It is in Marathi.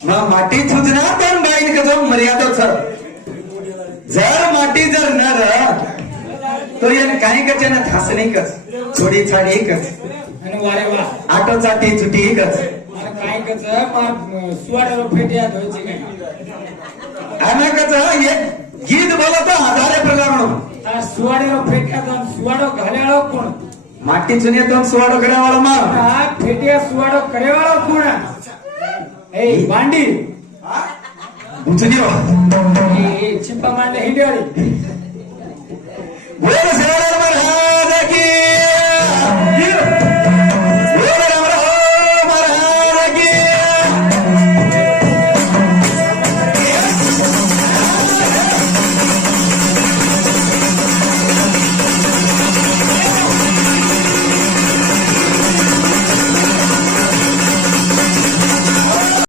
मग माटी सुजना पण बाईन कसं मर्यादा छ जर माटी जर न तो येन काही कच्या ना थास नाही कच थोडी छाडी एकच आणि वारे वा आटो चाटी चुटी एकच काय कच सुवाड्यावर फेट्या धुवायची काय आम्ही कच एक गीत बोलतो हजारे प्रकार सुवाड्यावर फेट्या सुवाडो घाल्याळो कोण माटी चुनीतून सुवाडो करावाला मग फेट्या सुवाडो करेवाळो कोण ए भांडी चुनी चिंपा मांडले हिंडेवाडी बोल सेवाला